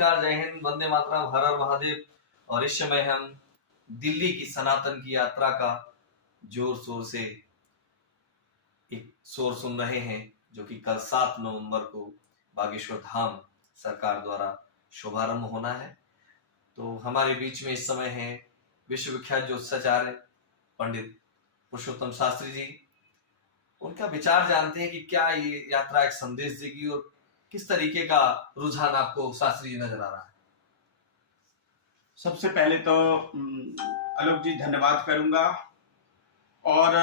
नमस्कार, जय हिंद, वंदे मातरम, हर हर महादेव। और इस समय हम दिल्ली की सनातन की यात्रा का जोर शोर से एक शोर सुन रहे हैं, जो कि कल 7 नवंबर को बागेश्वर धाम सरकार द्वारा शुभारंभ होना है। तो हमारे बीच में इस समय है विश्वविख्यात ज्योतिषाचार्य पंडित पुरुषोत्तम शास्त्री जी। उनका विचार जानते हैं कि क्या ये यात्रा एक संदेश देगी और किस तरीके का रुझान आपको शास्त्री जी नजर आ रहा है। सबसे पहले तो आलोक जी धन्यवाद करूंगा और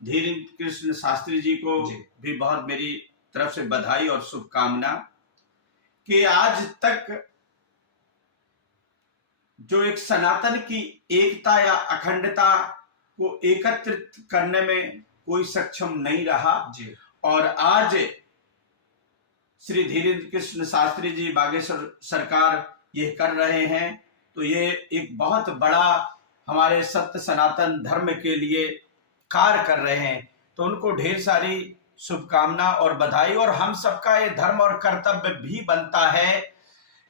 धीरेन्द्र कृष्ण शास्त्री जी को भी बहुत मेरी तरफ से बधाई और शुभकामना कि आज तक जो एक सनातन की एकता या अखंडता को एकत्रित करने में कोई सक्षम नहीं रहा जी। और आज श्री धीरेन्द्र कृष्ण शास्त्री जी बागेश्वर सरकार ये कर रहे हैं, तो ये एक बहुत बड़ा हमारे सत्य सनातन धर्म के लिए कार्य कर रहे हैं। तो उनको ढेर सारी शुभकामना और बधाई। और हम सबका ये धर्म और कर्तव्य भी बनता है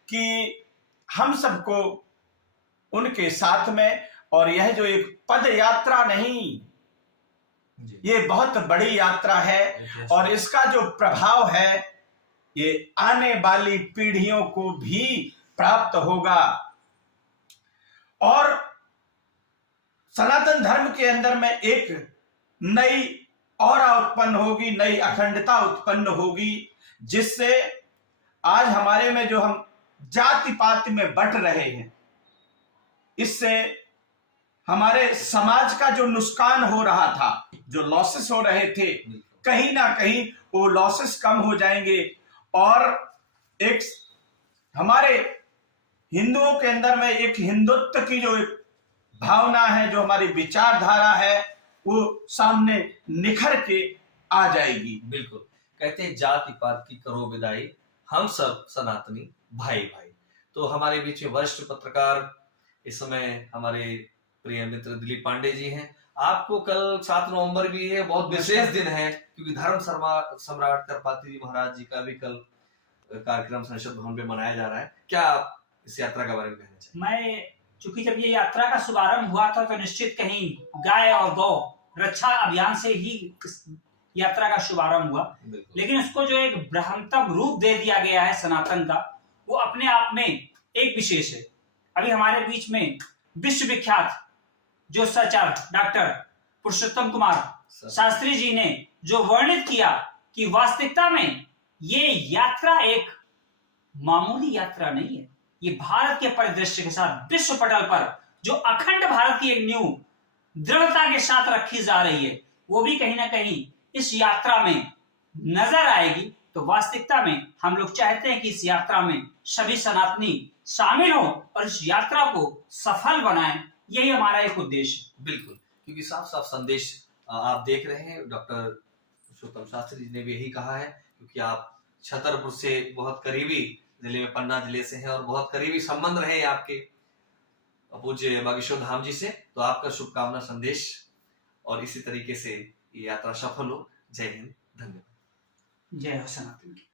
कि हम सबको उनके साथ में, और यह जो एक पद यात्रा नहीं, ये बहुत बड़ी यात्रा है और इसका जो प्रभाव है ये आने वाली पीढ़ियों को भी प्राप्त होगा और सनातन धर्म के अंदर में एक नई औरा उत्पन्न होगी, नई अखंडता उत्पन्न होगी, जिससे आज हमारे में जो हम जाति पाति में बट रहे हैं, इससे हमारे समाज का जो नुकसान हो रहा था, जो लॉसेस हो रहे थे, कहीं ना कहीं वो लॉसेस कम हो जाएंगे और एक हमारे हिंदुओं के अंदर में एक हिंदुत्व की जो एक भावना है, जो हमारी विचारधारा है, वो सामने निखर के आ जाएगी। बिल्कुल, कहते हैं जाति पात की करो विदाई, हम सब सनातनी भाई भाई। तो हमारे बीच में वरिष्ठ पत्रकार इस समय हमारे प्रिय मित्र दिलीप पांडे जी हैं। आपको कल 7 नवंबर भी है, बहुत विशेष दिन है, क्योंकि धर्म सम्राट करपात्री जी महाराज जी का भी कल कार्यक्रम संसद भवन पे मनाया जा रहा है। क्या आप इस यात्रा के बारे में कहना चाहिए? मैं चूंकि जब ये यात्रा का शुभारंभ हुआ था तो निश्चित कहीं गाय और गौ रक्षा अभियान से ही इस यात्रा का शुभारंभ हुआ, लेकिन उसको जो एक बृहत्तम रूप दे दिया गया है सनातन का, वो अपने आप में एक विशेष है। अभी हमारे बीच में विश्वविख्यात ज्योतिषाचार्य डॉक्टर पुरुषोत्तम कुमार शास्त्री जी ने जो वर्णित किया कि वास्तविकता में ये यात्रा एक मामूली यात्रा नहीं है, ये भारत के परिदृश्य के साथ विश्व पटल पर जो अखंड भारत की एक नींव दृढ़ता के साथ रखी जा रही है, वो भी कहीं ना कहीं इस यात्रा में नजर आएगी। तो वास्तविकता में हम लोग चाहते हैं कि इस यात्रा में सभी सनातनी शामिल हो और इस यात्रा को सफल बनाएं, यही हमारा एक उद्देश्य है। बिल्कुल, क्योंकि साफ साफ संदेश आप देख रहे हैं। डॉक्टर पुरुषोत्तम शास्त्री जी ने भी यही कहा है, क्योंकि आप छतरपुर से बहुत करीबी जिले में, पन्ना जिले से हैं और बहुत करीबी संबंध रहे हैं आपके पूज्य बागेश्वर धाम जी से। तो आपका शुभकामना संदेश और इसी तरीके से ये यात्रा सफल हो। जय हिंद, धन्यवाद। जय हो सनातन की।